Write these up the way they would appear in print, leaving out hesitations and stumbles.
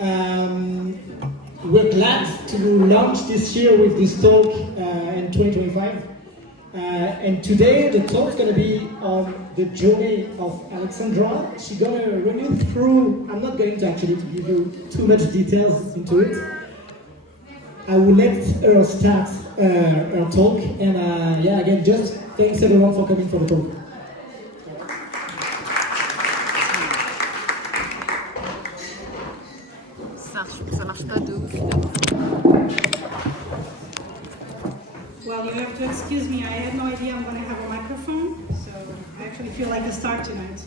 We're glad to launch this year with this talk in 2025. And today the talk is going to be on the journey of Alexandra. She's going to run you through, I'm not going to actually give you too much details into it. I will let her start her talk. And yeah, again, just thanks everyone for coming for the talk. Ça marche pas de ouf. Well, you have to excuse me. I had no idea I'm going to have a microphone, so I actually feel like a star tonight.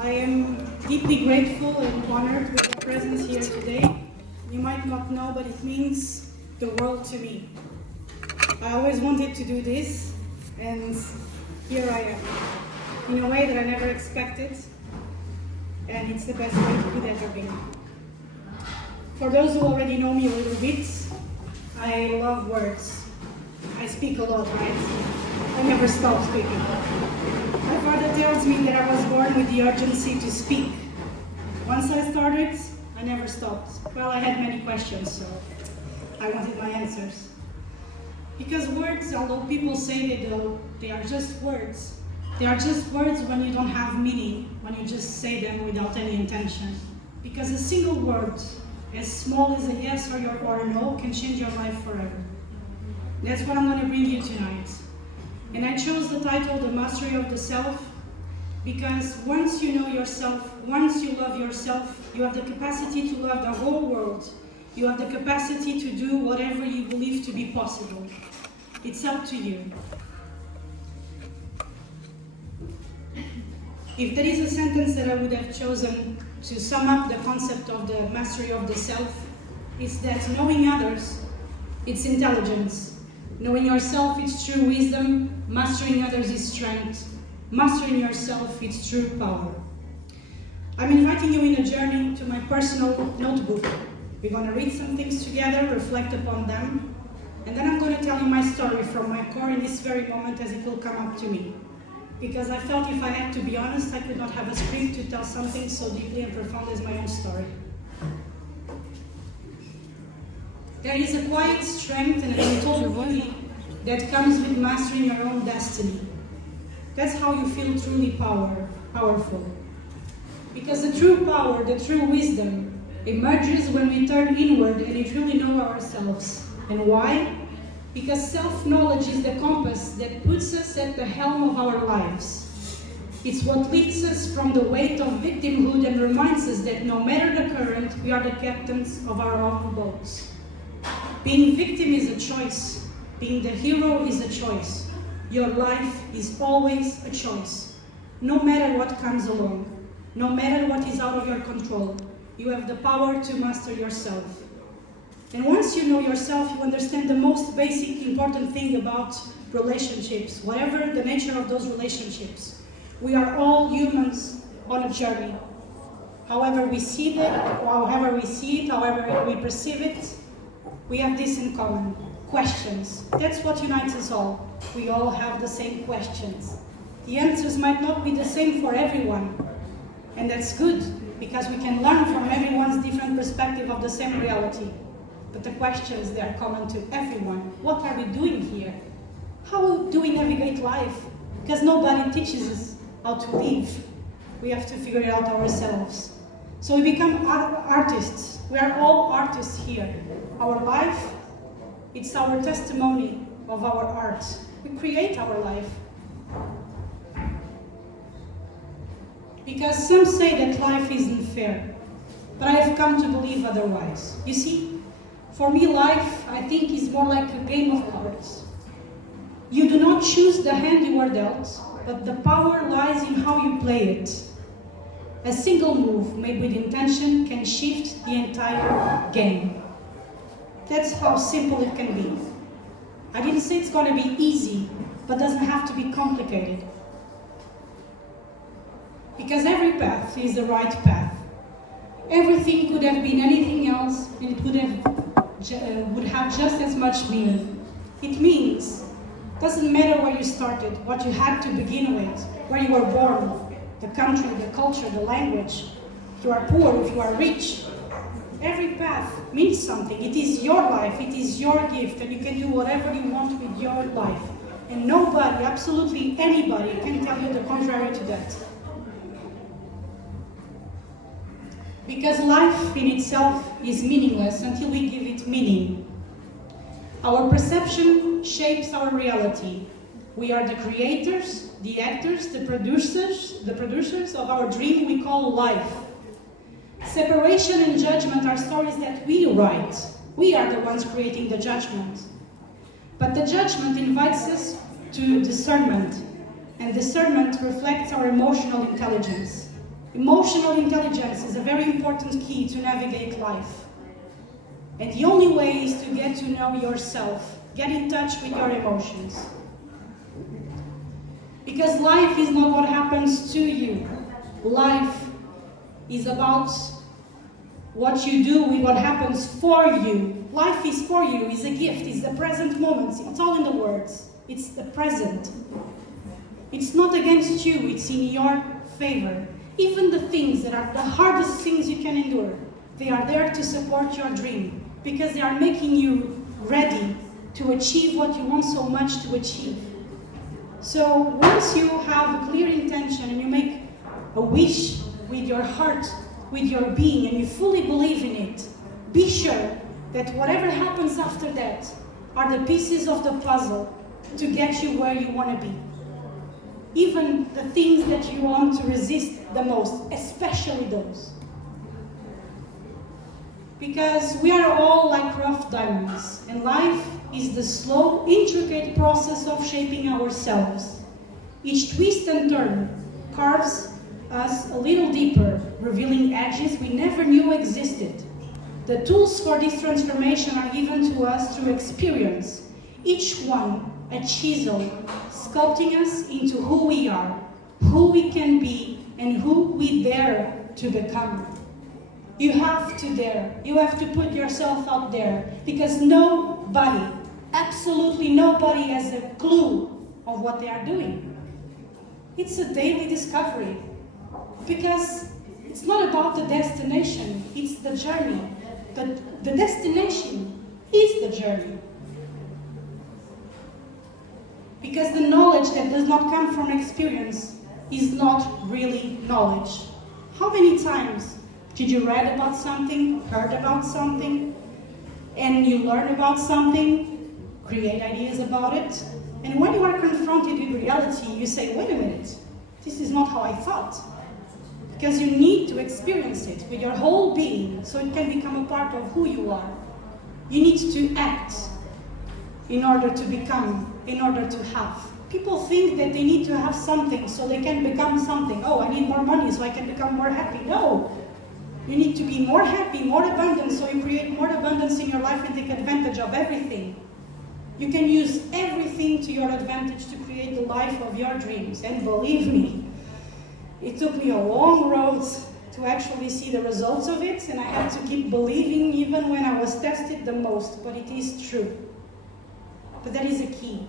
I am deeply grateful and honored with your presence here today. You might not know, but it means the world to me. I always wanted to do this, and here I am, in a way that I never expected, and it's the best way to do that ever been. For those who already know me a little bit, I love words. I speak a lot, right? I never stop speaking. My father tells me that I was born with the urgency to speak. Once I started, I never stopped. Well, I had many questions, so I wanted my answers. Because words, although people say they are just words, they are just words when you don't have meaning, when you just say them without any intention. Because a single word, as small as a yes or a no, can change your life forever. That's what I'm going to bring you tonight. And I chose the title, The Mastery of the Self, because once you know yourself, once you love yourself, you have the capacity to love the whole world. You have the capacity to do whatever you believe to be possible. It's up to you. If there is a sentence that I would have chosen to sum up the concept of the mastery of the self, it's that knowing others, it's intelligence. Knowing yourself, it's true wisdom. Mastering others is strength. Mastering yourself, it's true power. I'm inviting you in a journey to my personal notebook. We're going to read some things together, reflect upon them, and then I'm going to tell you my story from my core in this very moment as it will come up to me. Because I felt if I had to be honest, I could not have a script to tell something so deeply and profound as my own story. There is a quiet strength and a total beauty that comes with mastering your own destiny. That's how you feel truly powerful. Because the true power, the true wisdom, emerges when we turn inward and we truly know ourselves. And why? Because self-knowledge is the compass that puts us at the helm of our lives. It's what lifts us from the weight of victimhood and reminds us that no matter the current, we are the captains of our own boats. Being victim is a choice. Being the hero is a choice. Your life is always a choice. No matter what comes along, no matter what is out of your control, you have the power to master yourself. And once you know yourself, you understand the most basic, important thing about relationships, whatever the nature of those relationships. We are all humans on a journey. However we see it, however we perceive it, we have this in common. Questions. That's what unites us all. We all have the same questions. The answers might not be the same for everyone. And that's good, because we can learn from everyone's different perspective of the same reality. But the questions, they are common to everyone. What are we doing here? How do we navigate life? Because nobody teaches us how to live. We have to figure it out ourselves. So we become artists. We are all artists here. Our life, it's our testimony of our art. We create our life. Because some say that life isn't fair, but I have come to believe otherwise. You see, for me, life, I think, is more like a game of cards. You do not choose the hand you are dealt, but the power lies in how you play it. A single move made with intention can shift the entire game. That's how simple it can be. I didn't say it's going to be easy, but doesn't have to be complicated. Because every path is the right path. Everything could have been anything else, and it would have just as much meaning. It means, doesn't matter where you started, what you had to begin with, where you were born, the country, the culture, the language. if you are poor, if you are rich. Every path means something. It is your life, it is your gift, and you can do whatever you want with your life. And nobody, absolutely anybody, can tell you the contrary to that. Because life in itself is meaningless until we give it meaning. Our perception shapes our reality. We are the creators, the actors, the producers of our dream we call life. Separation and judgment are stories that we write. We are the ones creating the judgment. But the judgment invites us to discernment, and discernment reflects our emotional intelligence. Emotional intelligence is a very important key to navigate life. And the only way is to get to know yourself, get in touch with your emotions. Because life is not what happens to you. Life is about what you do with what happens for you. Life is for you, is a gift, is the present moment. It's all in the words. It's the present. It's not against you, it's in your favor. Even the things that are the hardest things you can endure, they are there to support your dream, because they are making you ready to achieve what you want so much to achieve. So once you have a clear intention and you make a wish with your heart, with your being, and you fully believe in it, be sure that whatever happens after that are the pieces of the puzzle to get you where you want to be. Even the things that you want to resist the most, especially those. Because we are all like rough diamonds, and life is the slow, intricate process of shaping ourselves. Each twist and turn carves us a little deeper, revealing edges we never knew existed. The tools for this transformation are given to us through experience, each one a chisel, sculpting us into who we are, who we can be, and who we dare to become. You have to dare. You have to put yourself out there, because nobody, absolutely nobody, has a clue of what they are doing. It's a daily discovery, because it's not about the destination, it's the journey. The destination is the journey. Because the knowledge that does not come from experience is not really knowledge. How many times did you read about something, heard about something, and you learn about something, create ideas about it, and when you are confronted with reality, you say, wait a minute, this is not how I thought. Because you need to experience it with your whole being so it can become a part of who you are. You need to act in order to become, in order to have. People think that they need to have something so they can become something. Oh, I need more money so I can become more happy. No. You need to be more happy, more abundant, so you create more abundance in your life and take advantage of everything. You can use everything to your advantage to create the life of your dreams. And believe me, it took me a long road to actually see the results of it, and I had to keep believing even when I was tested the most, but it is true. But that is a key.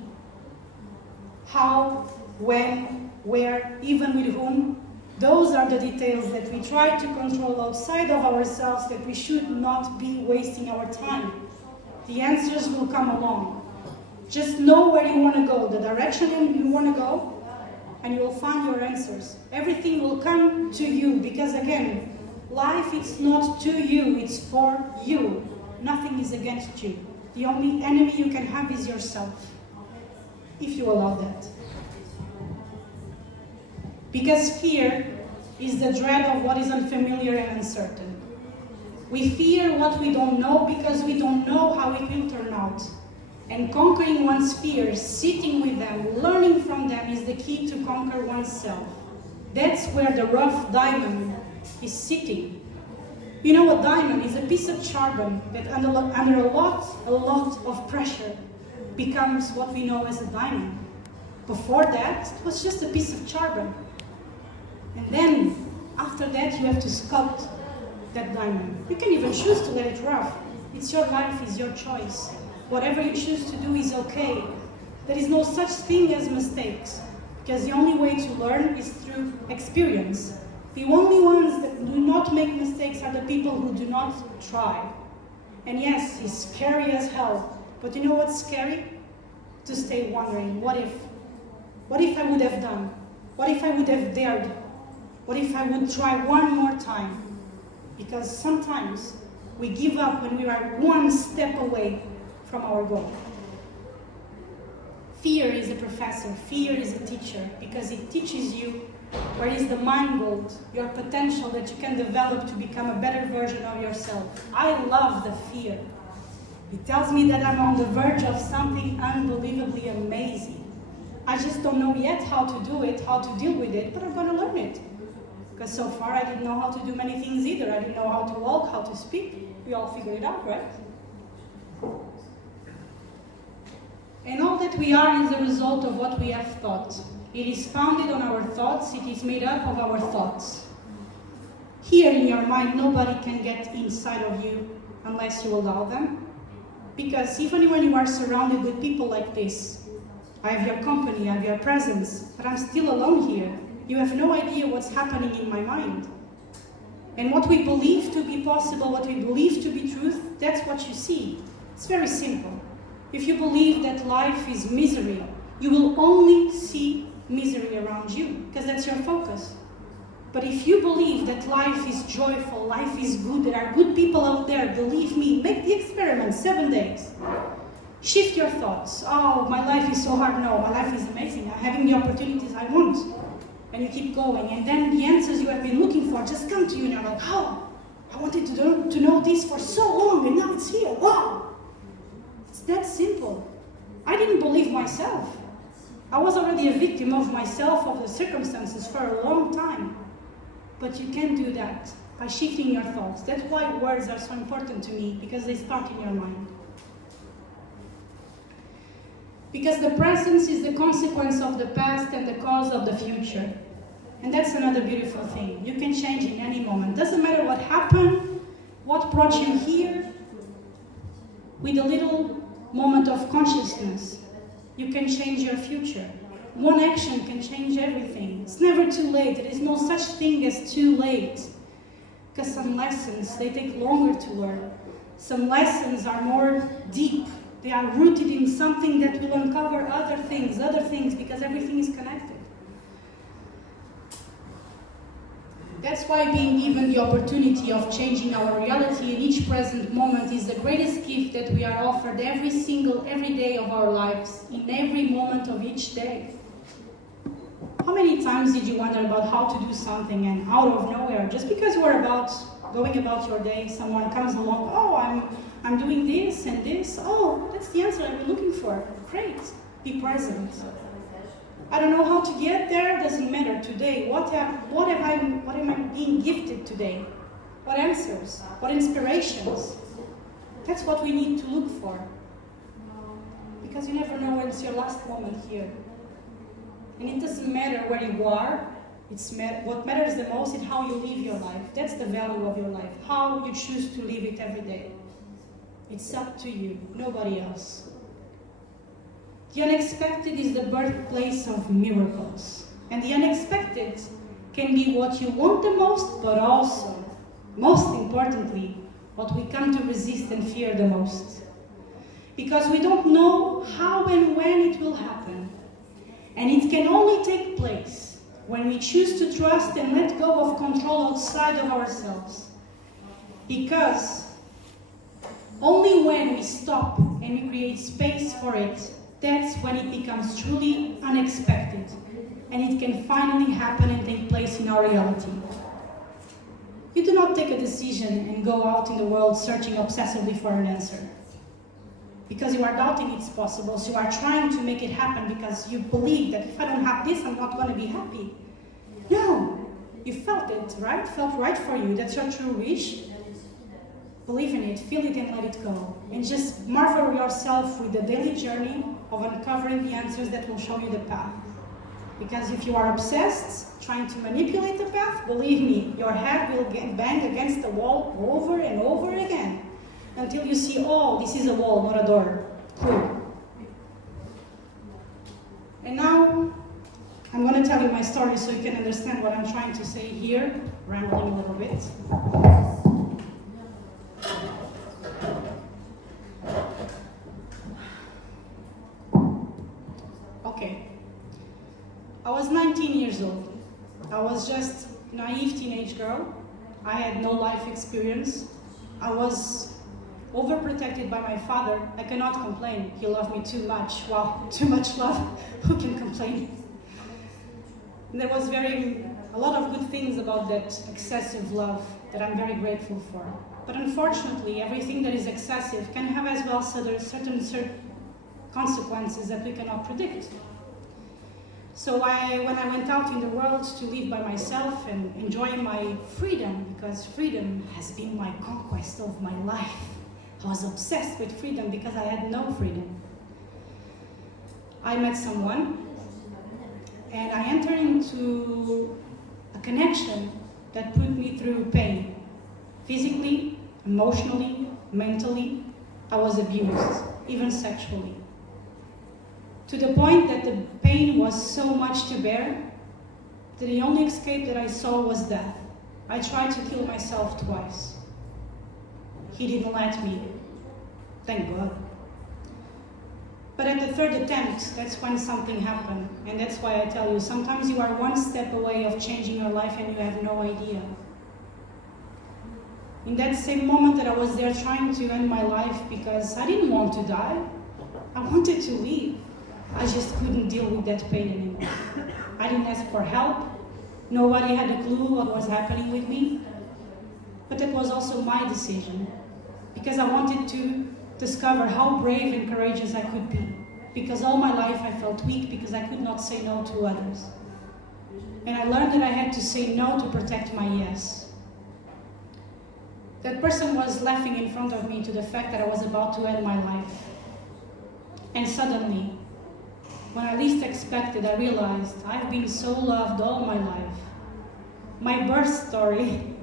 How, when, where, even with whom, those are the details that we try to control outside of ourselves, that we should not be wasting our time. The answers will come along. Just know where you want to go, the direction you want to go, and you will find your answers. Everything will come to you, because again, life is not to you, it's for you. Nothing is against you. The only enemy you can have is yourself, if you allow that. Because fear is the dread of what is unfamiliar and uncertain. We fear what we don't know because we don't know how it will turn out. And conquering one's fears, sitting with them, learning from them is the key to conquer oneself. That's where the rough diamond is sitting. You know, a diamond is a piece of charbon that under a lot of pressure becomes what we know as a diamond. Before that, it was just a piece of charbon. And then, after that, you have to sculpt that diamond. You can even choose to let it rough. It's your life, it's your choice. Whatever you choose to do is okay. There is no such thing as mistakes, because the only way to learn is through experience. The only ones that do not make mistakes are the people who do not try. And yes, it's scary as hell. But you know what's scary? To stay wondering, what if? What if I would have done? What if I would have dared? What if I would try one more time? Because sometimes we give up when we are one step away from our goal. Fear is a professor, fear is a teacher, because it teaches you where is the mind gold, your potential that you can develop to become a better version of yourself. I love the fear. It tells me that I'm on the verge of something unbelievably amazing. I just don't know yet how to do it, how to deal with it, but I'm going to learn it. Because so far I didn't know how to do many things either. I didn't know how to walk, how to speak. We all figured it out, right? And all that we are is the result of what we have thought. It is founded on our thoughts. It is made up of our thoughts. Here in your mind, nobody can get inside of you unless you allow them. Because even when you are surrounded with people like this, I have your company, I have your presence, but I'm still alone here. You have no idea what's happening in my mind. And what we believe to be possible, what we believe to be truth, that's what you see. It's very simple. If you believe that life is misery, you will only see misery around you, because that's your focus. But if you believe that life is joyful, life is good, there are good people out there, believe me, make the experiment, 7 days. Shift your thoughts. Oh, my life is so hard. No, my life is amazing. I'm having the opportunities I want. And you keep going. And then the answers you have been looking for just come to you and you're like, oh, I wanted to know this for so long and now it's here. Wow. It's that simple. I didn't believe myself. I was already a victim of myself, of the circumstances for a long time. But you can do that by shifting your thoughts. That's why words are so important to me, because they start in your mind. Because the present is the consequence of the past and the cause of the future. And that's another beautiful thing. You can change in any moment. Doesn't matter what happened, what brought you here. With a little moment of consciousness, you can change your future. One action can change everything. It's never too late. There is no such thing as too late. Because some lessons, they take longer to learn. Some lessons are more deep. They are rooted in something that will uncover other things, because everything is connected. That's why being given the opportunity of changing our reality in each present moment is the greatest gift that we are offered every day of our lives, in every moment of each day. How many times did you wonder about how to do something and out of nowhere, just because you were going about your day, someone comes along, oh, I'm doing this and this, oh, that's the answer I've been looking for. Great, be present. I don't know how to get there, doesn't matter. Today, what am I being gifted today? What answers? What inspirations? That's what we need to look for. Because you never know when it's your last moment here. And it doesn't matter where you are, what matters the most is how you live your life. That's the value of your life, how you choose to live it every day. It's up to you, nobody else. The unexpected is the birthplace of miracles. And the unexpected can be what you want the most, but also, most importantly, what we come to resist and fear the most. Because we don't know how and when it will happen. And it can only take place when we choose to trust and let go of control outside of ourselves. Because only when we stop and we create space for it, that's when it becomes truly unexpected. And it can finally happen and take place in our reality. You do not take a decision and go out in the world searching obsessively for an answer. Because you are doubting it's possible, so you are trying to make it happen because you believe that if I don't have this, I'm not going to be happy. No, you felt it, right? Felt right for you. That's your true wish. Believe in it, feel it, and let it go. And just marvel yourself with the daily journey of uncovering the answers that will show you the path. Because if you are obsessed, trying to manipulate the path, believe me, your head will get banged against the wall over and over again. Until you see, oh, this is a wall, not a door. Cool. And now, I'm going to to tell you my story so you can understand what I'm trying to say here, rambling a little bit. Okay. I was 19 years old. I was just a naive teenage girl. I had no life experience. I was overprotected by my father. I cannot complain. He loved me too much. Wow, too much love. Who can complain? There was a lot of good things about that excessive love that I'm very grateful for. But unfortunately, everything that is excessive can have as well certain consequences that we cannot predict. So when I went out in the world to live by myself and enjoy my freedom, because freedom has been my conquest of my life. I was obsessed with freedom because I had no freedom. I met someone and I entered into a connection that put me through pain. Physically, emotionally, mentally, I was abused, even sexually. To the point that the pain was so much to bear that the only escape that I saw was death. I tried to kill myself twice. He didn't let me, thank God. But at the third attempt, that's when something happened. And that's why I tell you, sometimes you are one step away of changing your life and you have no idea. In that same moment that I was there trying to end my life because I didn't want to die, I wanted to leave. I just couldn't deal with that pain anymore. I didn't ask for help. Nobody had a clue what was happening with me. But it was also my decision because I wanted to discover how brave and courageous I could be. Because all my life I felt weak because I could not say no to others. And I learned that I had to say no to protect my yes. That person was laughing in front of me to the fact that I was about to end my life. And suddenly, when I least expected, I realized I've been so loved all my life. My birth story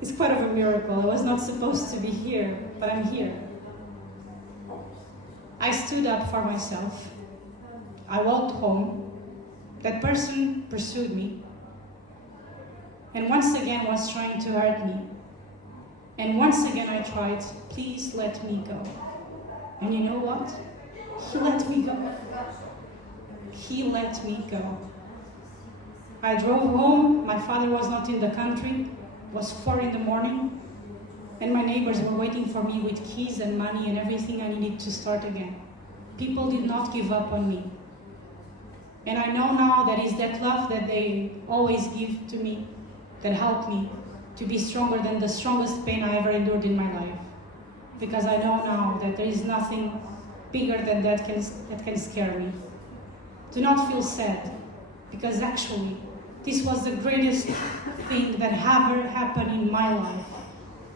is quite of a miracle. I was not supposed to be here, but I'm here. I stood up for myself. I walked home. That person pursued me. And once again was trying to hurt me. And once again I tried, please let me go. And you know what? He let me go. He let me go. I drove home. My father was not in the country. It was 4 a.m. And my neighbors were waiting for me with keys and money and everything I needed to start again. People did not give up on me. And I know now that is that love that they always give to me that helped me to be stronger than the strongest pain I ever endured in my life. Because I know now that there is nothing bigger than that can scare me. Do not feel sad, because actually, this was the greatest thing that ever happened in my life.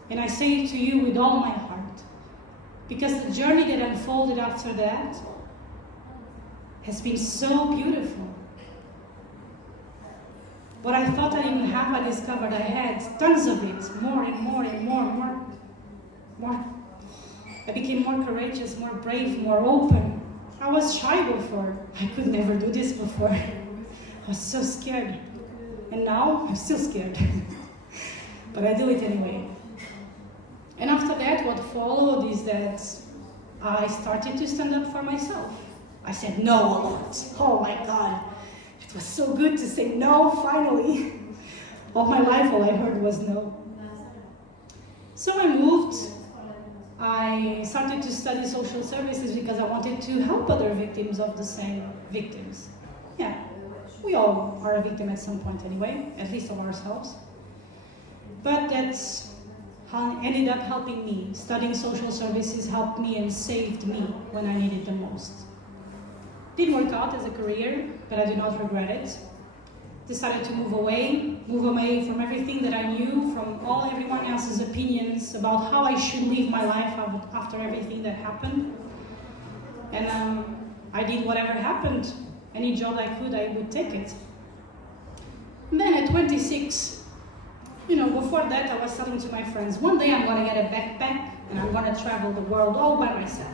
And I say it to you with all my heart, because the journey that unfolded after that has been so beautiful. What I thought I didn't have, I discovered I had tons of it, more and more and more. I became more courageous, more brave, more open. I was shy before. I could never do this before. I was so scared. And now I'm still scared. But I do it anyway. And after that, what followed is that I started to stand up for myself. I said no a lot. Oh my God. It was so good to say no, finally. All my life, all I heard was no. So I moved. I started to study social services because I wanted to help other victims of the same victims. Yeah, we all are a victim at some point anyway, at least of ourselves. But that's how ended up helping me. Studying social services helped me and saved me when I needed the most. Didn't work out as a career, but I do not regret it. Decided to move away from everything that I knew, from everyone else's opinions about how I should live my life after everything that happened. And I did whatever happened. Any job I could, I would take it. And then at 26, before that I was telling to my friends, one day I'm gonna get a backpack and I'm gonna travel the world all by myself.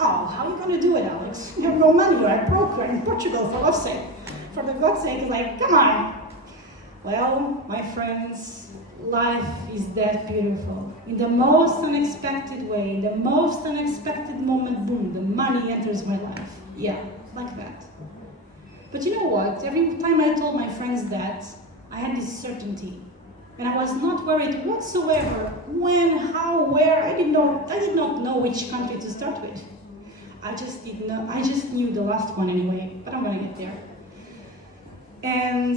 Oh, how are you gonna do it, Alex? You have no money, you're broke, you're in Portugal, for God's sake. for the God's sake, like, come on. Well, my friends, life is that beautiful. In the most unexpected way, in the most unexpected moment, boom, the money enters my life. Yeah, like that. But you know what? Every time I told my friends that, I had this certainty. And I was not worried whatsoever when, how, where. I did not know which country to start with. I just knew the last one anyway, but I'm gonna get there. And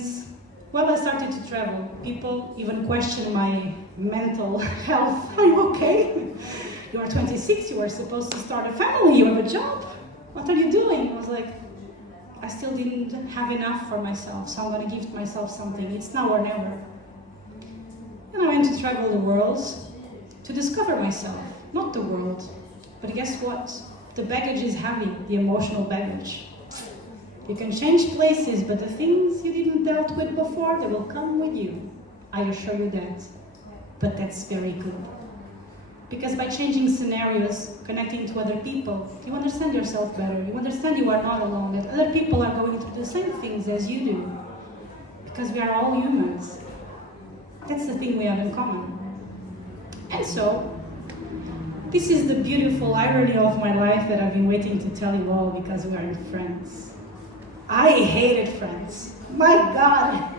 well, I started to travel. People even question my mental health. Are you okay? You are 26, you are supposed to start a family, you have a job. What are you doing? I was like, I still didn't have enough for myself, so I'm gonna gift myself something. It's now or never. And I went to travel the world to discover myself, not the world. But guess what? The baggage is heavy, the emotional baggage. You can change places, but the things you didn't dealt with before, they will come with you. I assure you that. But that's very good. Because by changing scenarios, connecting to other people, you understand yourself better. You understand you are not alone, that other people are going through the same things as you do. Because we are all humans. That's the thing we have in common. And so, this is the beautiful irony of my life that I've been waiting to tell you all because we are in France. I hated France. My God!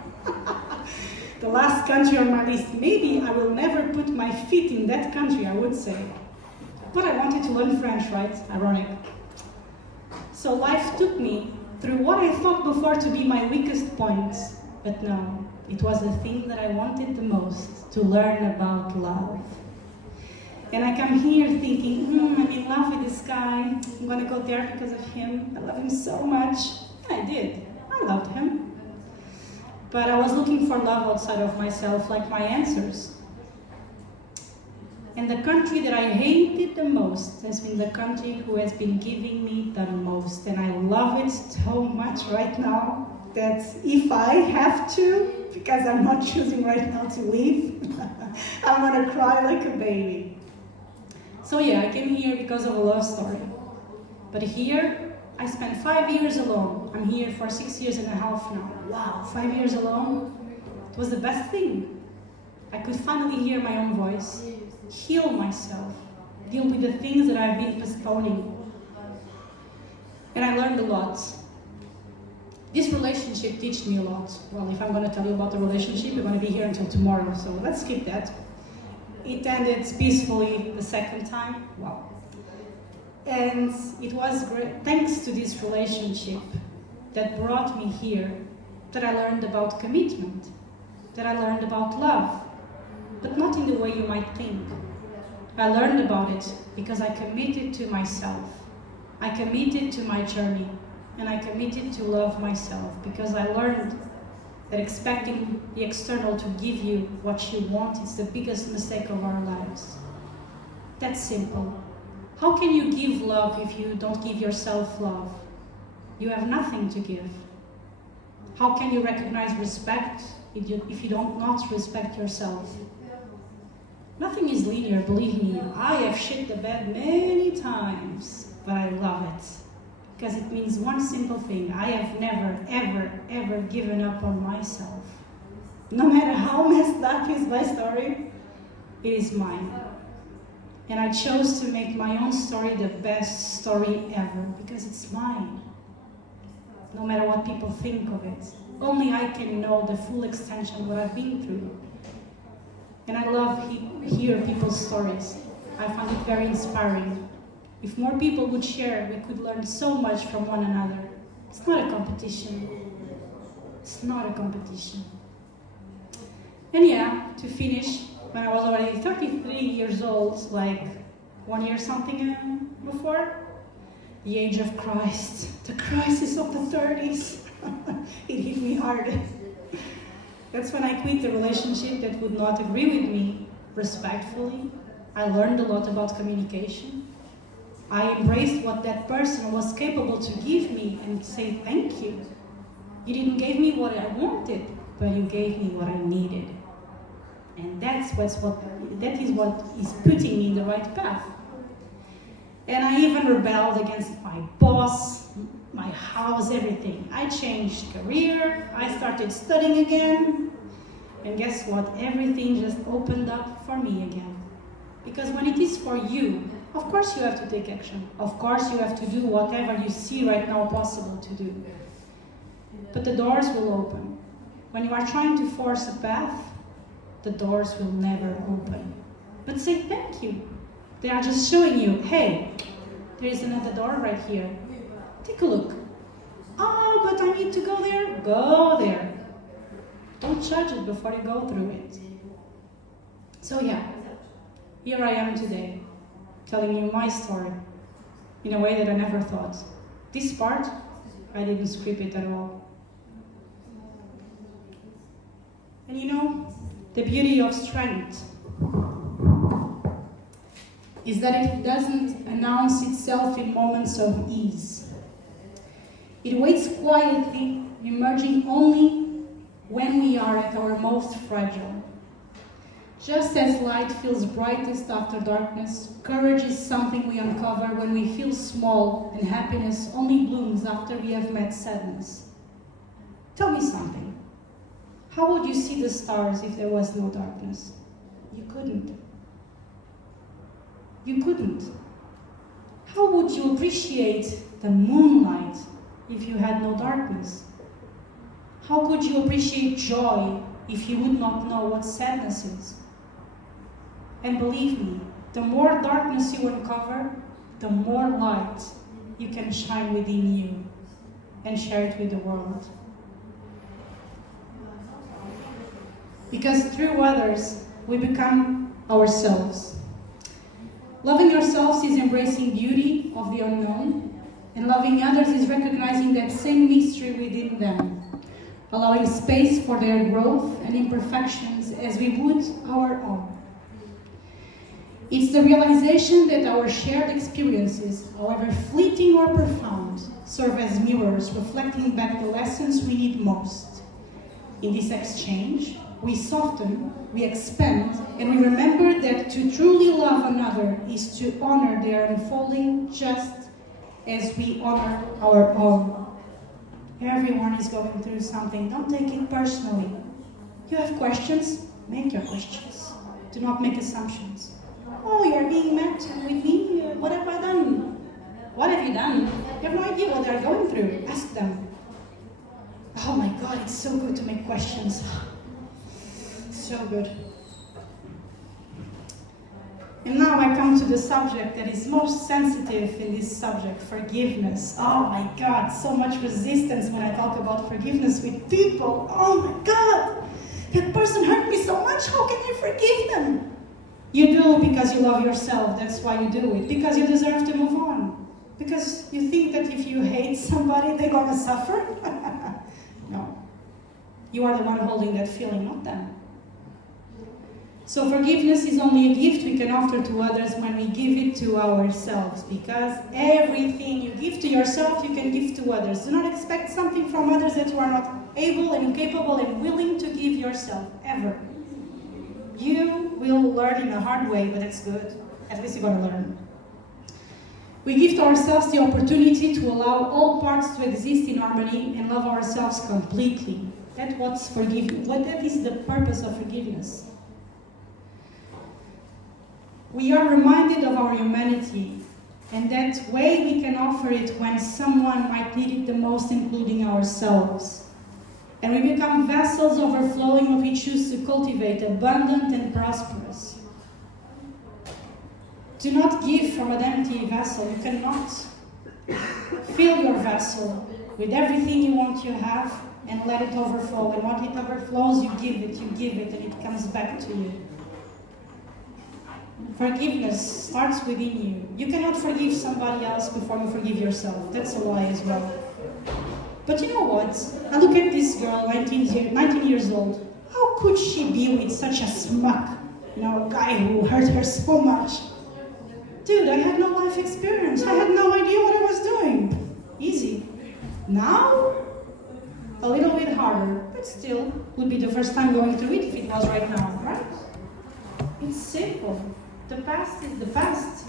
The last country on my list. Maybe I will never put my feet in that country, I would say. But I wanted to learn French, right? Ironic. So life took me through what I thought before to be my weakest points. But no, it was the thing that I wanted the most, to learn about love. And I come here thinking, I'm in love with this guy. I'm gonna go there because of him. I love him so much. I did. I loved him. But I was looking for love outside of myself, like my answers. And the country that I hated the most has been the country who has been giving me the most. And I love it so much right now that if I have to, because I'm not choosing right now to leave, I'm gonna cry like a baby. So yeah, I came here because of a love story. But here, I spent 5 years alone. I'm here for 6 years and a half now. Wow, 5 years alone? It was the best thing. I could finally hear my own voice, heal myself, deal with the things that I've been postponing. And I learned a lot. This relationship taught me a lot. Well, if I'm going to tell you about the relationship, we're going to be here until tomorrow, so let's skip that. It ended peacefully the second time. Wow. And it was great, thanks to this relationship that brought me here, that I learned about commitment, that I learned about love, but not in the way you might think. I learned about it because I committed to myself. I committed to my journey, and I committed to love myself because I learned that expecting the external to give you what you want is the biggest mistake of our lives. That's simple. How can you give love if you don't give yourself love? You have nothing to give. How can you recognize respect if you don't not respect yourself? Nothing is linear, believe me. I have shit the bed many times, but I love it. Because it means one simple thing. I have never, ever, ever given up on myself. No matter how messed up is my story, it is mine. And I chose to make my own story the best story ever, because it's mine. No matter what people think of it. Only I can know the full extension of what I've been through. And I love hear people's stories. I find it very inspiring. If more people would share, we could learn so much from one another. It's not a competition. It's not a competition. And yeah, to finish, when I was already 33 years old, like 1 year something before, the age of Christ, the crisis of the 30s, it hit me hard. That's when I quit the relationship that would not agree with me respectfully. I learned a lot about communication. I embraced what that person was capable to give me and say thank you. You didn't give me what I wanted, but you gave me what I needed. And that is what is putting me in the right path. And I even rebelled against my boss, my house, everything. I changed career, I started studying again, and guess what? Everything just opened up for me again. Because when it is for you, of course you have to take action. Of course you have to do whatever you see right now possible to do. But the doors will open. When you are trying to force a path, the doors will never open. But say thank you. They are just showing you, hey, there is another door right here. Take a look. Oh, but I need to go there. Go there. Don't judge it before you go through it. So yeah, here I am today, telling you my story in a way that I never thought. This part, I didn't script it at all. And you know, the beauty of strength is that it doesn't announce itself in moments of ease. It waits quietly, emerging only when we are at our most fragile. Just as light feels brightest after darkness, courage is something we uncover when we feel small, and happiness only blooms after we have met sadness. Tell me something. How would you see the stars if there was no darkness? You couldn't. You couldn't. How would you appreciate the moonlight if you had no darkness? How could you appreciate joy if you would not know what sadness is? And believe me, the more darkness you uncover, the more light you can shine within you and share it with the world. Because through others, we become ourselves. Loving yourselves is embracing beauty of the unknown, and loving others is recognizing that same mystery within them, allowing space for their growth and imperfections as we would our own. It's the realization that our shared experiences, however fleeting or profound, serve as mirrors reflecting back the lessons we need most. In this exchange, we soften, we expand, and we remember that to truly love another is to honor their unfolding just as we honor our own. Everyone is going through something. Don't take it personally. You have questions? Make your questions. Do not make assumptions. Oh, you're being met with me? What have I done? What have you done? You have no idea what they're going through. Ask them. Oh my God, it's so good to make questions. So good. And now I come to the subject that is most sensitive in this subject, forgiveness. Oh my God, so much resistance when I talk about forgiveness with people. Oh my God, that person hurt me so much, how can you forgive them? You do because you love yourself, that's why you do it. Because you deserve to move on. Because you think that if you hate somebody, they're gonna suffer? No. You are the one holding that feeling, not them. So forgiveness is only a gift we can offer to others when we give it to ourselves, because everything you give to yourself, you can give to others. Do not expect something from others that you are not able and capable and willing to give yourself, ever. You will learn in a hard way, but it's good. At least you're going to learn. We give to ourselves the opportunity to allow all parts to exist in harmony and love ourselves completely. That's what's forgiveness. That is the purpose of forgiveness. We are reminded of our humanity, and that way we can offer it when someone might need it the most, including ourselves. And we become vessels overflowing what we choose to cultivate, abundant and prosperous. Do not give from an empty vessel. You cannot. Fill your vessel with everything you want to have and let it overflow. And what it overflows, you give it, and it comes back to you. Forgiveness starts within you. You cannot forgive somebody else before you forgive yourself. That's a lie as well. But you know what? I look at this girl, 19 years old. How could she be with such a smuck? A guy who hurt her so much. Dude, I had no life experience. I had no idea what I was doing. Easy. Now, a little bit harder, but still, would be the first time going through it if it was right now, right? It's simple. The past is the past.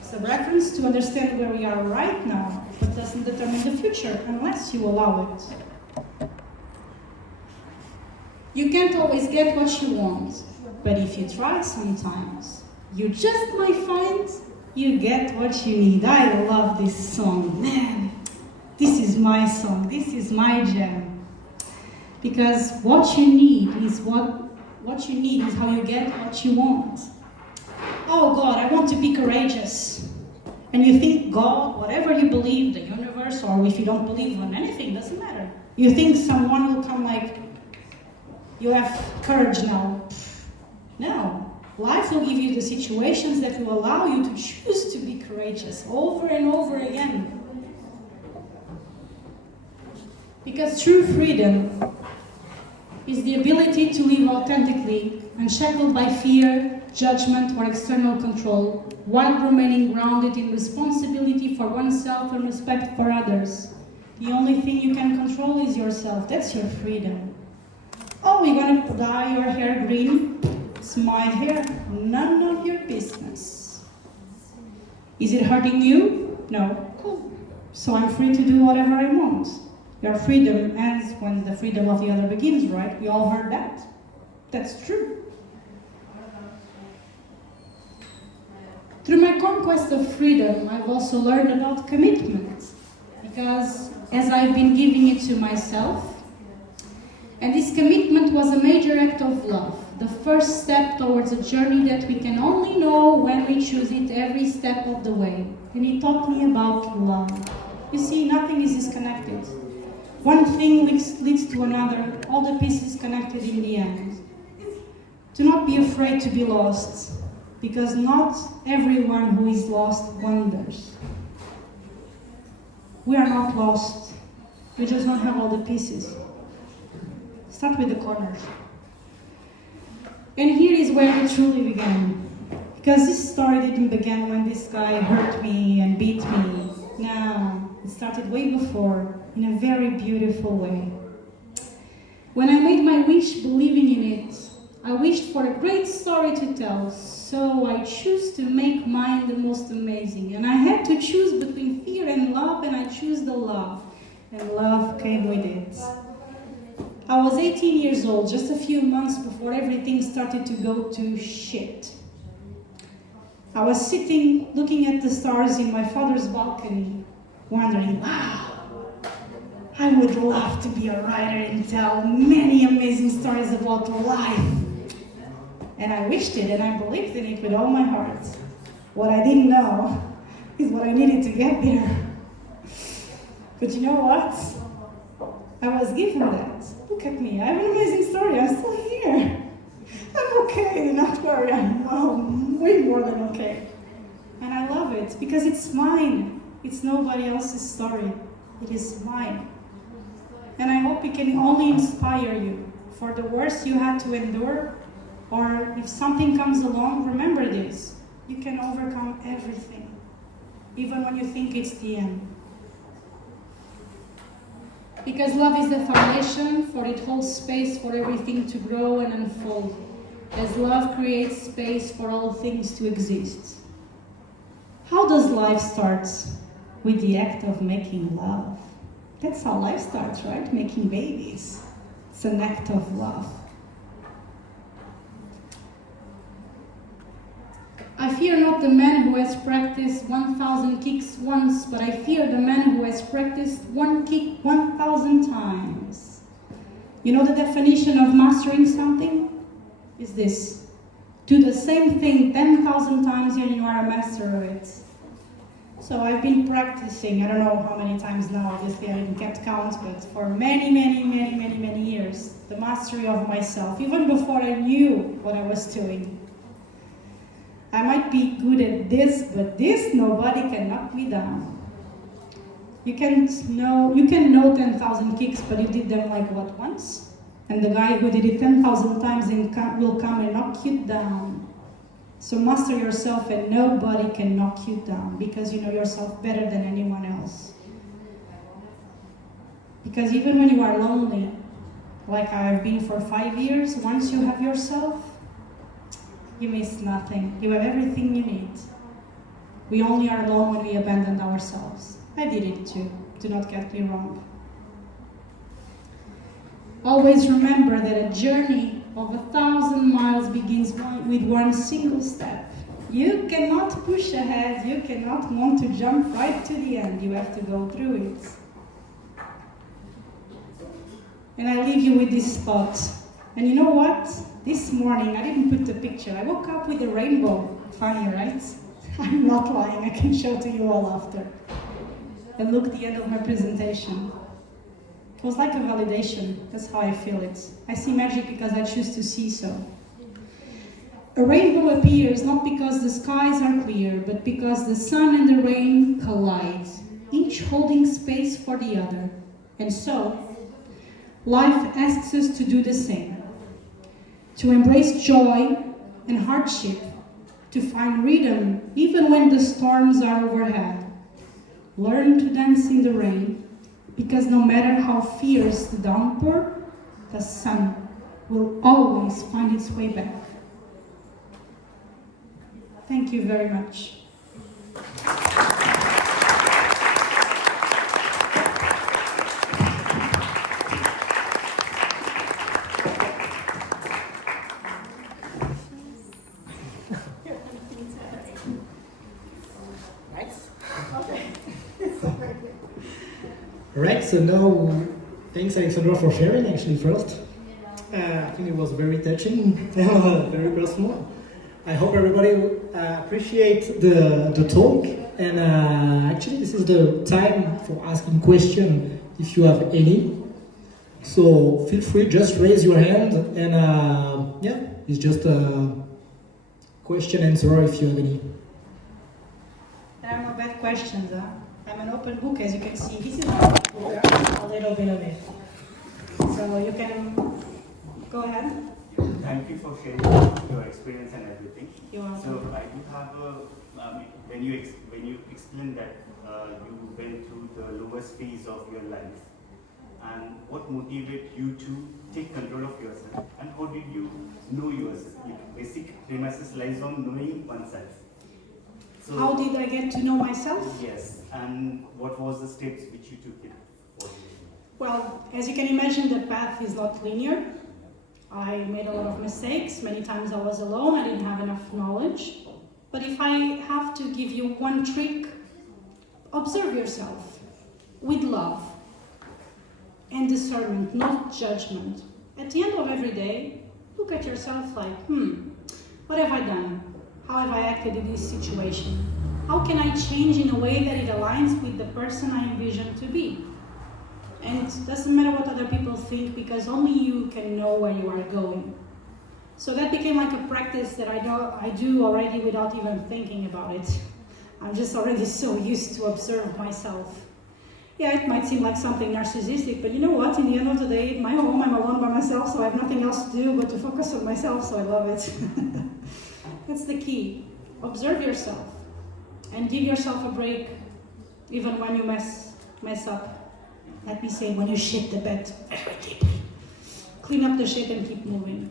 It's a reference to understand where we are right now, but doesn't determine the future unless you allow it. You can't always get what you want, but if you try sometimes, you just might find you get what you need. I love this song. Man, this is my song. This is my jam. Because what you need is what you need is how you get what you want. Oh God, I want to be courageous. And you think God, whatever you believe, the universe, or if you don't believe on anything, doesn't matter. You think someone will come like, you have courage now. No. Life will give you the situations that will allow you to choose to be courageous over and over again. Because true freedom is the ability to live authentically, unshackled by fear, judgment, or external control, while remaining grounded in responsibility for oneself and respect for others. The only thing you can control is yourself. That's your freedom. Oh, you're gonna dye your hair green? It's my hair. None of your business. Is it hurting you? No. Cool. So I'm free to do whatever I want. Your freedom ends when the freedom of the other begins, right? We all heard that. That's true. Through my conquest of freedom, I've also learned about commitment. Because as I've been giving it to myself, and this commitment was a major act of love, the first step towards a journey that we can only know when we choose it every step of the way. And he taught me about love. You see, nothing is disconnected. One thing leads to another, all the pieces connected in the end. Do not be afraid to be lost, because not everyone who is lost wanders. We are not lost. We just don't have all the pieces. Start with the corners. And here is where it truly began. Because this story didn't begin when this guy hurt me and beat me. No, it started way before, in a very beautiful way. When I made my wish believing in it, I wished for a great story to tell, so I chose to make mine the most amazing. And I had to choose between fear and love, and I chose the love. And love came with it. I was 18 years old, just a few months before everything started to go to shit. I was sitting, looking at the stars in my father's balcony, wondering, wow, I would love to be a writer and tell many amazing stories about life. And I wished it, and I believed in it with all my heart. What I didn't know is what I needed to get there. But you know what? I was given that. Look at me, I have an amazing story, I'm still here. I'm okay, do not worry, I'm way more than okay. And I love it, because it's mine. It's nobody else's story. It is mine. And I hope it can only inspire you. For the worst you had to endure, or if something comes along, remember this. You can overcome everything, even when you think it's the end. Because love is the foundation, for it holds space for everything to grow and unfold, as love creates space for all things to exist. How does life start? With the act of making love. That's how life starts, right? Making babies. It's an act of love. I fear not the man who has practiced 1,000 kicks once, but I fear the man who has practiced one kick 1,000 times. You know the definition of mastering something? Is this. Do the same thing 10,000 times and you are a master of it. So I've been practicing, I don't know how many times now, obviously I didn't kept count, but for many years, the mastery of myself, even before I knew what I was doing. I might be good at this, but this, nobody can knock me down. You can know 10,000 kicks, but you did them like what, once? And the guy who did it 10,000 times will come and knock you down. So master yourself and nobody can knock you down because you know yourself better than anyone else. Because even when you are lonely, like I've been for 5 years, once you have yourself, You miss nothing. You have everything you need. We only are alone when we abandon ourselves. I did it too, do not get me wrong. Always remember that a journey of 1,000 miles begins with one single step. You cannot push ahead, you cannot want to jump right to the end, you have to go through it. And I leave you with this thought. And you know what? This morning, I didn't put the picture. I woke up with a rainbow. Funny, right? I'm not lying. I can show to you all after. And look at the end of my presentation. It was like a validation. That's how I feel it. I see magic because I choose to see so. A rainbow appears not because the skies are clear, but because the sun and the rain collide, each holding space for the other. And so, life asks us to do the same. To embrace joy and hardship, to find rhythm even when the storms are overhead. Learn to dance in the rain, because no matter how fierce the downpour, the sun will always find its way back. Thank you very much. Right, so now, thanks Alexandra for sharing actually first. I think it was very touching, very personal. I hope everybody appreciate the talk, and actually this is the time for asking questions if you have any. So feel free, just raise your hand, and yeah, it's just a question answer if you have any. There are no bad questions, huh? I'm an open book, as you can see. This is a little bit of it. So you can go ahead. Thank you for sharing your experience and everything. You're welcome. So I do have a, when you explained that you went through the lowest phase of your life, and what motivated you to take control of yourself, and how did you know yourself? The basic premises lies on knowing oneself. So, how did I get to know myself? Yes, and what was the steps which you took it for? Well, as you can imagine, the path is not linear. I made a lot of mistakes. Many times I was alone. I didn't have enough knowledge. But if I have to give you one trick, observe yourself with love and discernment, not judgment. At the end of every day, look at yourself like, what have I done? How have I acted in this situation? How can I change in a way that it aligns with the person I envision to be? And it doesn't matter what other people think, because only you can know where you are going. So that became like a practice that I do already without even thinking about it. I'm just already so used to observe myself. Yeah, it might seem like something narcissistic, but you know what? In the end of the day, in my home, I'm alone by myself, so I have nothing else to do but to focus on myself, so I love it. That's the key. Observe yourself and give yourself a break, even when you mess up. Let me say, when you shit the bed very deeply. Clean up the shit and keep moving.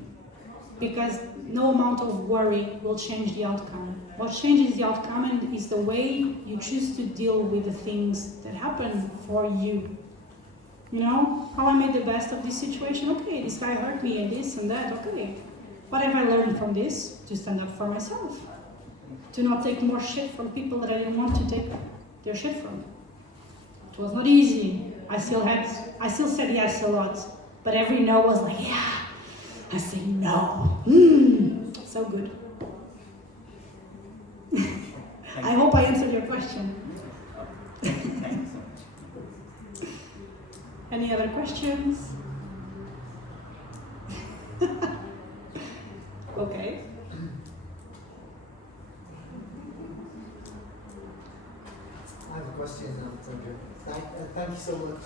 Because no amount of worry will change the outcome. What changes the outcome is the way you choose to deal with the things that happen for you. You know, how I made the best of this situation. Okay, this guy hurt me and this and that. Okay, what have I learned from this? To stand up for myself. To not take more shit from people that I didn't want to take their shit from. It was not easy. I still said yes a lot, but every no was like, yeah, I say no. So good. I hope I answered your question. Any other questions? Okay. I have a question, Alexandra. Thank you so much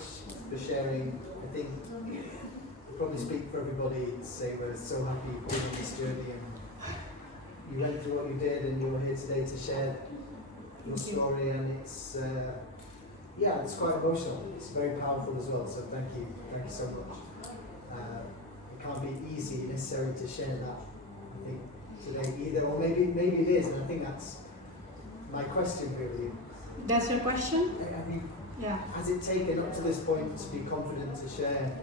for sharing. I think I'll probably speak for everybody to say we're so happy you've been on this journey and you went through what you did and you're here today to share your story, and it's it's quite emotional. It's very powerful as well, so thank you so much. It can't be easy necessarily to share that, I think. today either, or maybe it is, and I think that's my question really. That's your question? I mean, Yeah. has it taken up to this point to be confident to share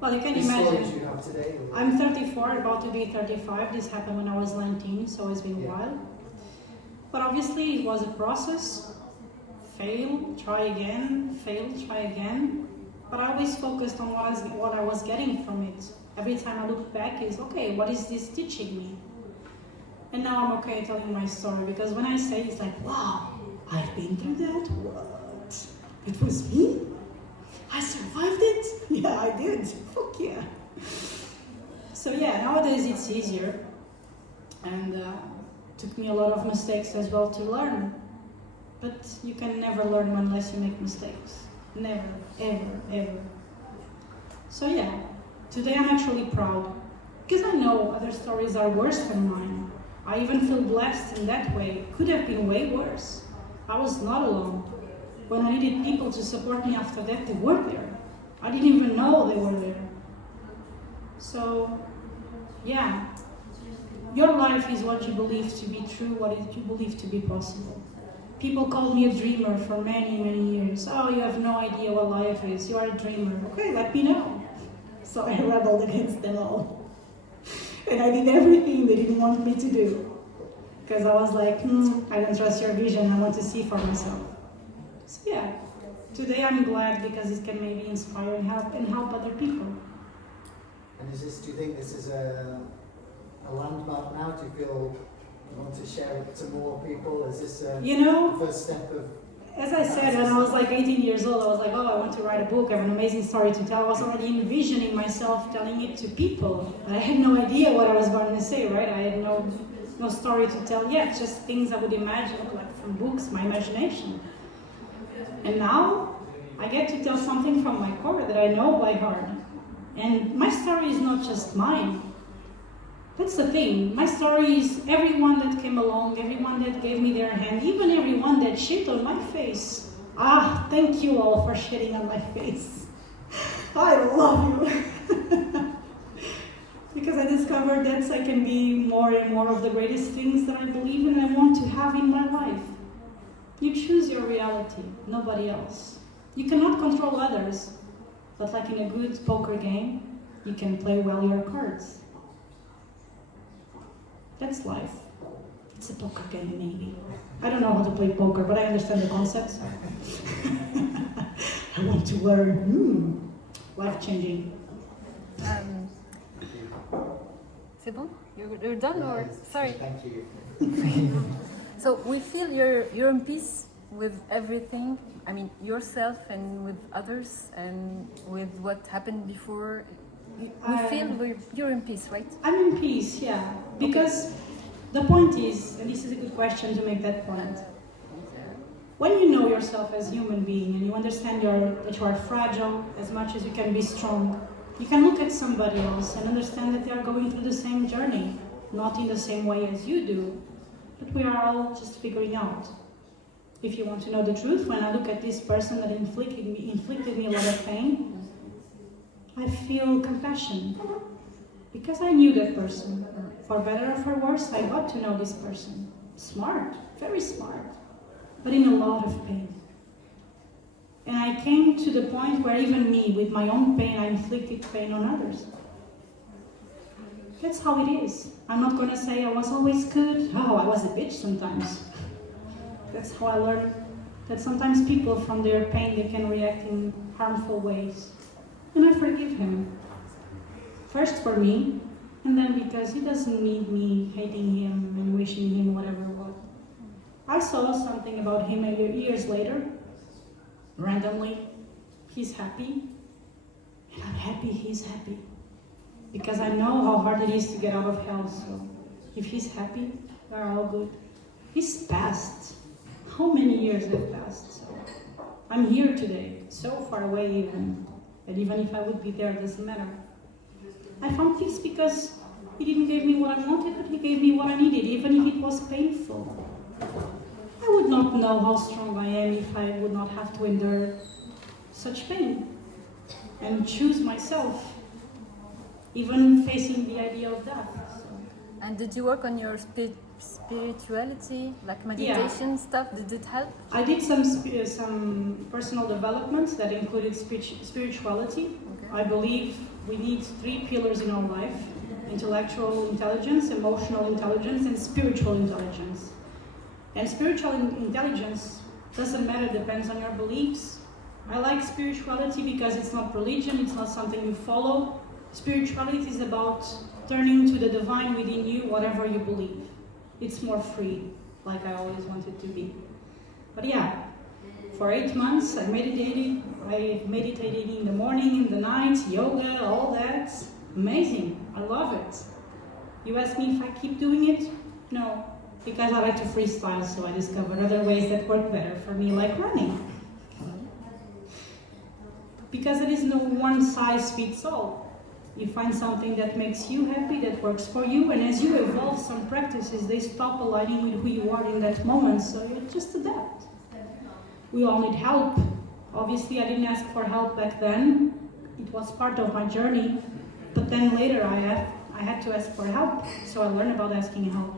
Well, you can the stories imagine. you have today? Or? I'm 34, about to be 35. This happened when I was 19, so it's been a while. But obviously it was a process. Fail, try again, fail, try again. But I always focused on what I was getting from it. Every time I look back, is okay, what is this teaching me? And now I'm okay telling my story, because when I say it's like, wow, I've been through that? What? It was me? I survived it? Yeah, I did. Fuck yeah. So yeah, nowadays it's easier. And took me a lot of mistakes as well to learn. But you can never learn unless you make mistakes. Never, ever, ever. So yeah, today I'm actually proud. Because I know other stories are worse than mine. I even feel blessed in that way. Could have been way worse. I was not alone. When I needed people to support me after that, they were there. I didn't even know they were there. So, yeah. Your life is what you believe to be true, what you believe to be possible. People called me a dreamer for many, many years. Oh, you have no idea what life is. You are a dreamer. Okay, let me know. So I rebelled against them all. And I did everything they didn't want me to do. Because I was like, I don't trust your vision. I want to see for myself. So yeah, today I'm glad because it can maybe inspire and help other people. And is this? Do you think this is a landmark now? Do you feel you want to share it to more people? Is this the first step of? As I said, when I was like 18 years old, I was like, oh, I want to write a book. I have an amazing story to tell. I was already envisioning myself telling it to people. But I had no idea what I was going to say, right? I had no story to tell yet, just things I would imagine, like from books, my imagination. And now, I get to tell something from my core that I know by heart. And my story is not just mine. That's the thing. My story is everyone that came along, everyone that gave me their hand, even everyone that shit on my face. Thank you all for shitting on my face. I love you. Because I discovered that I can be more and more of the greatest things that I believe in and I want to have in my life. You choose your reality, nobody else. You cannot control others, but like in a good poker game, you can play well your cards. That's life. It's a poker game, maybe. I don't know how to play poker, but I understand the concepts. I want to learn. Life-changing. C'est bon? You're done or? Sorry. Thank you. So we feel you're in peace with everything. I mean, yourself and with others and with what happened before. We feel you're in peace, right? I'm in peace, yeah. Because the point is, and this is a good question to make that point, when you know yourself as a human being and you understand that you are fragile as much as you can be strong, you can look at somebody else and understand that they are going through the same journey, not in the same way as you do, but we are all just figuring out. If you want to know the truth, when I look at this person that inflicted me a lot of pain, I feel compassion. Because I knew that person. For better or for worse, I got to know this person. Smart, very smart, but in a lot of pain. And I came to the point where even me, with my own pain, I inflicted pain on others. That's how it is. I'm not going to say I was always good. Oh, I was a bitch sometimes. That's how I learned that sometimes people, from their pain, they can react in harmful ways. And I forgive him. First for me, and then because he doesn't need me hating him and wishing him whatever what. I saw something about him years later. Randomly, he's happy, and I'm happy he's happy. Because I know how hard it is to get out of hell, so if he's happy, we're all good. He's passed. How many years have passed? So I'm here today, so far away even, and even if I would be there, it doesn't matter. I found peace because he didn't give me what I wanted, but he gave me what I needed, even if it was painful. I would not know how strong I am if I would not have to endure such pain and choose myself, even facing the idea of death. So And did you work on your spirituality, like meditation stuff? Did it help? I did some personal development that included spirituality. Okay. I believe we need 3 pillars in our life: intellectual intelligence, emotional intelligence, and spiritual intelligence. And spiritual intelligence doesn't matter, depends on your beliefs. I like spirituality because it's not religion, it's not something you follow. Spirituality is about turning to the divine within you, whatever you believe. It's more free, like I always wanted to be. But yeah, for 8 months I meditated. I meditated in the morning, in the night, yoga, all that. Amazing, I love it. You ask me if I keep doing it? No, because I like to freestyle, so I discovered other ways that work better for me, like running. Because there is no one size fits all. You find something that makes you happy, that works for you, and as you evolve some practices, they stop aligning with who you are in that moment, so you just adapt. We all need help. Obviously, I didn't ask for help back then. It was part of my journey, but then later I had to ask for help, so I learned about asking help.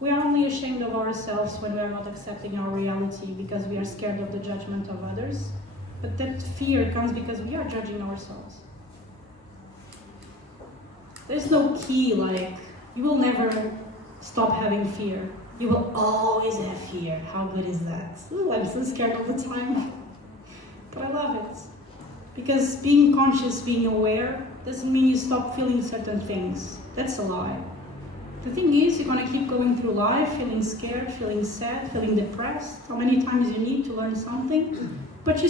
We are only ashamed of ourselves when we are not accepting our reality because we are scared of the judgment of others. But that fear comes because we are judging ourselves. There's no key, like, you will never stop having fear. You will always have fear. How good is that? Ooh, I'm so scared all the time. But I love it. Because being conscious, being aware, doesn't mean you stop feeling certain things. That's a lie. The thing is, you're going to keep going through life, feeling scared, feeling sad, feeling depressed. How many times you need to learn something? But you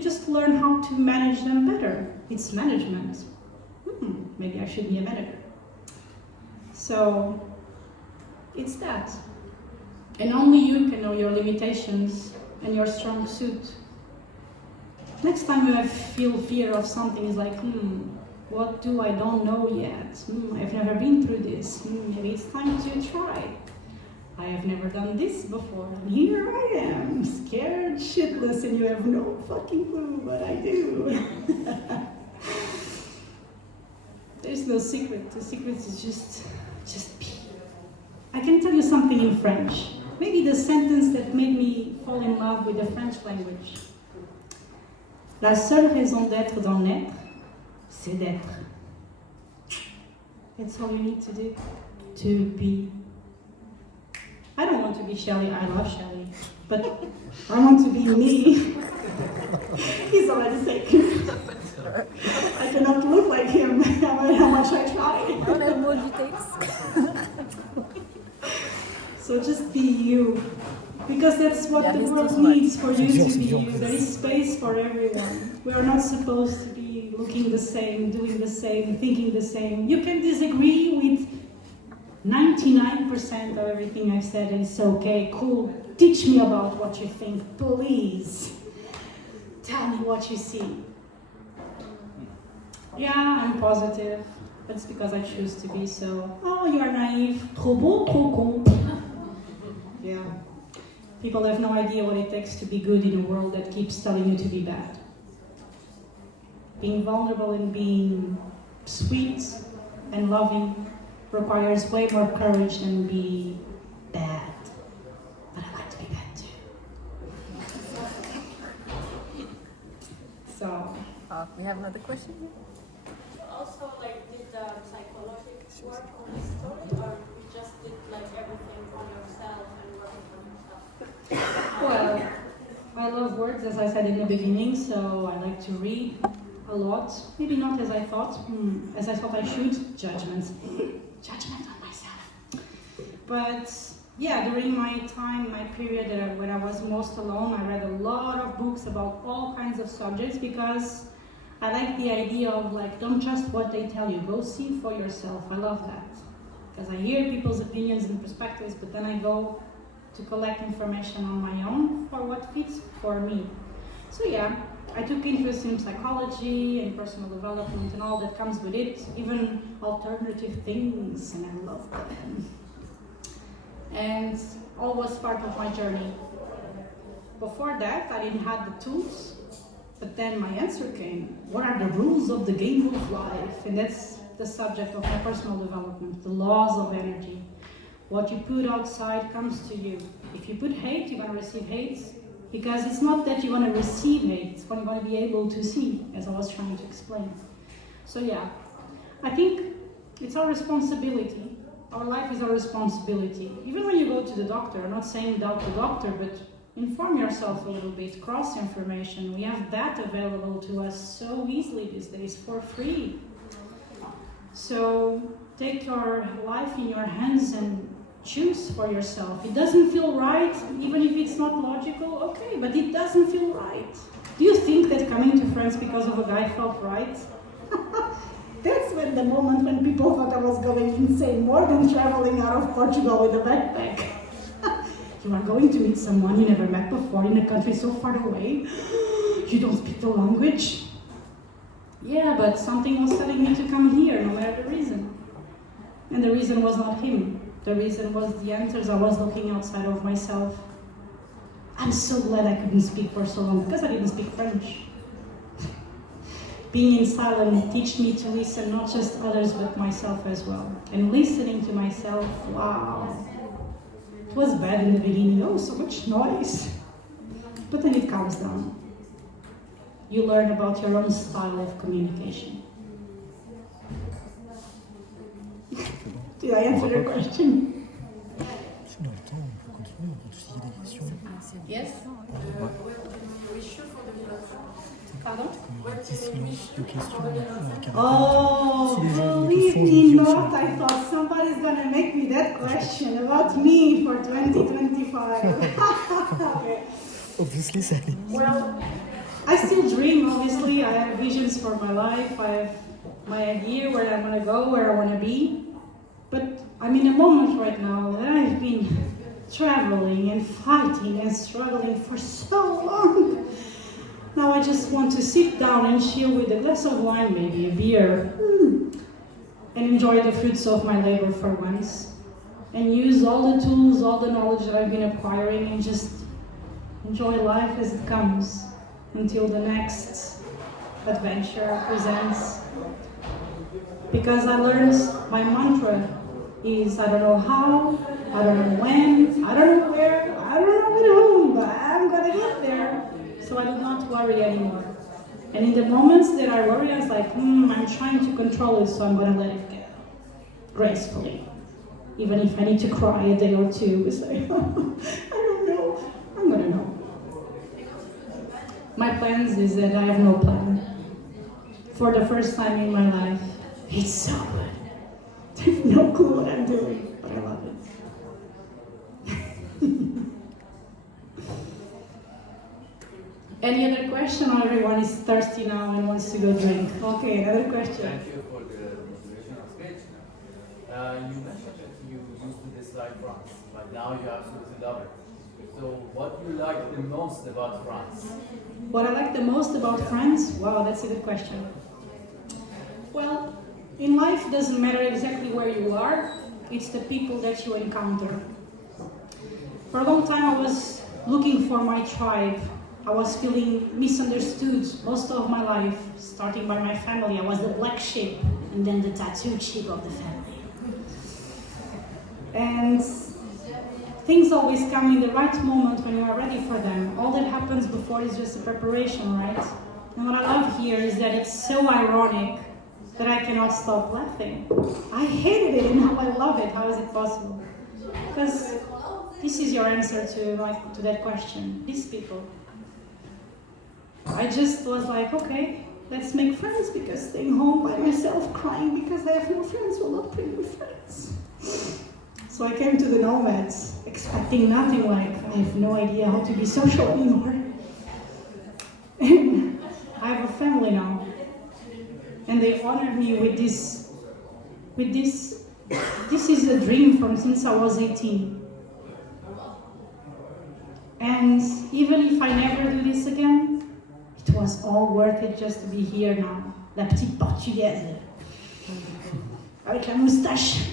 just learn how to manage them better. It's management. Maybe I should be a manager. So, it's that. And only you can know your limitations and your strong suit. Next time you feel fear of something, it's like, what do I don't know yet? I've never been through this. Maybe it's time to try. I have never done this before. And here I am, scared shitless, and you have no fucking clue what I do. There's no secret. The secret is just be. I can tell you something in French. Maybe the sentence that made me fall in love with the French language. La seule raison d'être dans l'être, c'est d'être. That's all you need to do. To be. I don't want to be Shelley. I love Shelley. But I want to be me. He's already taken. I cannot look like him, no matter how much I try. On a more details. So just be you. Because that's what the world needs, for you to be you. There is space for everyone. We are not supposed to be looking the same, doing the same, thinking the same. You can disagree with 99% of everything I've said, and it's okay, cool. Teach me about what you think, please. Tell me what you see. Yeah, I'm positive. That's because I choose to be so. Oh, you are naive. Trop beau, trop con. Yeah. People have no idea what it takes to be good in a world that keeps telling you to be bad. Being vulnerable and being sweet and loving requires way more courage than be bad. But I like to be bad too. So. We have another question here. Also, did psychological work on this story, or you just did everything on yourself and working on yourself? Well, I love words, as I said in the beginning, so I like to read a lot. Maybe not as I thought I should. Judgment on myself. But yeah, during my period when I was most alone, I read a lot of books about all kinds of subjects because I like the idea of don't trust what they tell you, go see for yourself. I love that. Because I hear people's opinions and perspectives, but then I go to collect information on my own for what fits for me. So yeah, I took interest in psychology and personal development and all that comes with it, even alternative things, and I love them. And all was part of my journey. Before that, I didn't have the tools, but then my answer came. What are the rules of the game of life? And that's the subject of my personal development, the laws of energy. What you put outside comes to you. If you put hate, you're going to receive hate, because it's not that you're going to receive hate, it's what you're going to be able to see, as I was trying to explain. So yeah, I think it's our responsibility. Our life is our responsibility. Even when you go to the doctor, I'm not saying doubt the doctor, but inform yourself a little bit, cross-information. We have that available to us so easily these days for free. So take your life in your hands and choose for yourself. It doesn't feel right, even if it's not logical, okay, but it doesn't feel right. Do you think that coming to France because of a guy felt right? That's when the moment when people thought I was going insane, more than traveling out of Portugal with a backpack. You are going to meet someone you never met before in a country so far away. You don't speak the language. Yeah, but something was telling me to come here, no matter the reason. And the reason was not him. The reason was the answers I was looking outside of myself. I'm so glad I couldn't speak for so long, because I didn't speak French. Being in silence teach me to listen, not just others, but myself as well. And listening to myself, wow. It was bad in the beginning, oh, so much noise. But then it calms down. You learn about your own style of communication. Did I answer your question? Si dans le temps, on peut continuer, on peut soucier des questions. Yes? Pardon? Comme un petit silence de questions avec un Oh, Si les gens ont des believe questions, me je dis aussi. not, I thought somebody's gonna make me that question about me for 2025. Okay. Obviously, ça allait. Well, I still dream, obviously. I have visions for my life. I have my idea where I'm gonna go, where I wanna be. But I'm in a moment right now that I've been traveling and fighting and struggling for so long. Now I just want to sit down and chill with a glass of wine, maybe a beer, and enjoy the fruits of my labor for once. And use all the tools, all the knowledge that I've been acquiring, and just enjoy life as it comes until the next adventure presents. Because I learned my mantra is I don't know how, I don't know when, I don't know where, I don't know with whom, but I'm gonna get there. So I do not worry anymore. And in the moments that I worry, I was like, I'm trying to control it, so I'm gonna let it go gracefully. Even if I need to cry a day or two, it's like, I don't know, I'm gonna know. My plans is that I have no plan. For the first time in my life, it's so good. I have no clue what I'm doing, but I love it. Any other question, or everyone is thirsty now and wants to go drink? Okay, another question. Thank you for the motivational speech. You mentioned that you used to dislike France, but now you absolutely love it. So what do you like the most about France? What I like the most about France? Wow, that's a good question. Well, in life it doesn't matter exactly where you are, it's the people that you encounter. For a long time I was looking for my tribe. I was feeling misunderstood most of my life, starting by my family. I was the black sheep and then the tattooed sheep of the family. And things always come in the right moment when you are ready for them. All that happens before is just a preparation, right? And what I love here is that it's so ironic that I cannot stop laughing. I hated it and now I love it. How is it possible? Because this is your answer to that question. These people. I just was like, okay, let's make friends, because staying home by myself crying because I have no friends will not bring me friends. So I came to the Nomads, expecting nothing like, I have no idea how to be social anymore. And I have a family now. And they honored me with this. This is a dream from since I was 18. And even if I never do this again, it was all worth it just to be here now. La petite portugaise. Avec la moustache.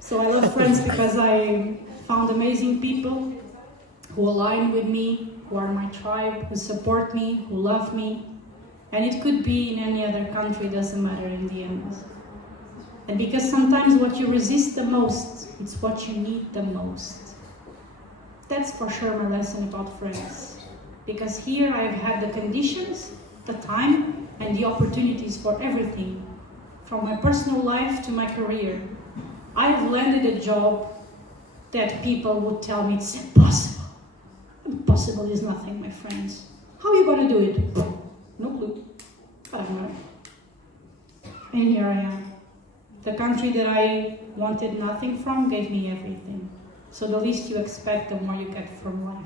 So I love France because I found amazing people who align with me, who are my tribe, who support me, who love me. And it could be in any other country, doesn't matter in the end. And because sometimes what you resist the most, it's what you need the most. That's for sure my lesson about France. Because here I've had the conditions, the time, and the opportunities for everything. From my personal life to my career. I've landed a job that people would tell me it's impossible. Impossible is nothing, my friends. How are you going to do it? No clue. But I'm not. And here I am. The country that I wanted nothing from gave me everything. So the least you expect, the more you get from life.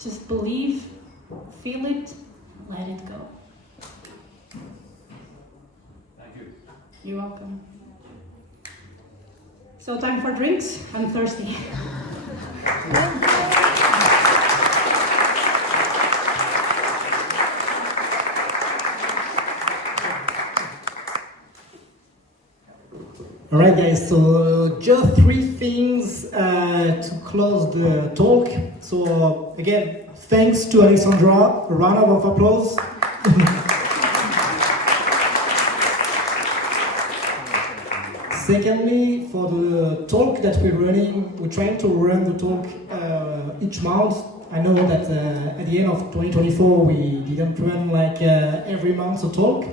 Just believe, feel it, let it go. Thank you. You're welcome. So time for drinks? I'm thirsty. All right, guys, so just 3 things to close the talk. So again, thanks to Alexandra, a round of applause. Secondly, for the talk that we're running, we're trying to run the talk each month. I know that at the end of 2024, we didn't run like every month a talk.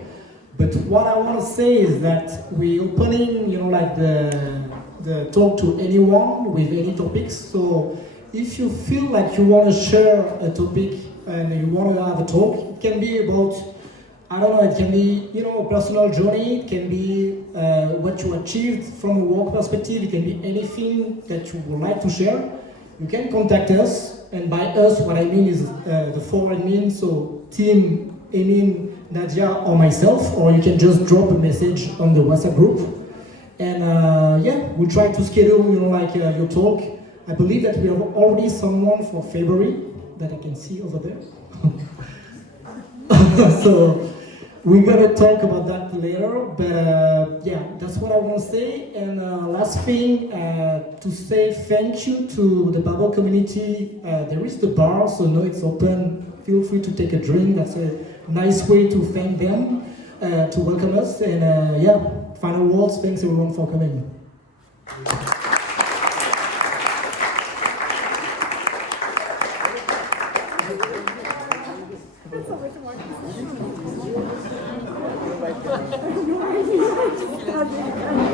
But what I want to say is that we're opening, like the talk to anyone with any topics. So if you feel like you want to share a topic and you want to have a talk, it can be about, I don't know, it can be, a personal journey. It can be what you achieved from a work perspective. It can be anything that you would like to share. You can contact us. And by us, what I mean is the 4 admins, so team, Emin, Nadia, or myself, or you can just drop a message on the WhatsApp group. And we'll try to schedule, your talk. I believe that we have already someone for February that I can see over there. So we're gonna talk about that later, but that's what I want to say. And last thing, to say thank you to the Bubble community. There is the bar, so now it's open. Feel free to take a drink. That's a nice way to thank them, to welcome us. And final words. Thanks everyone for coming. Thank you.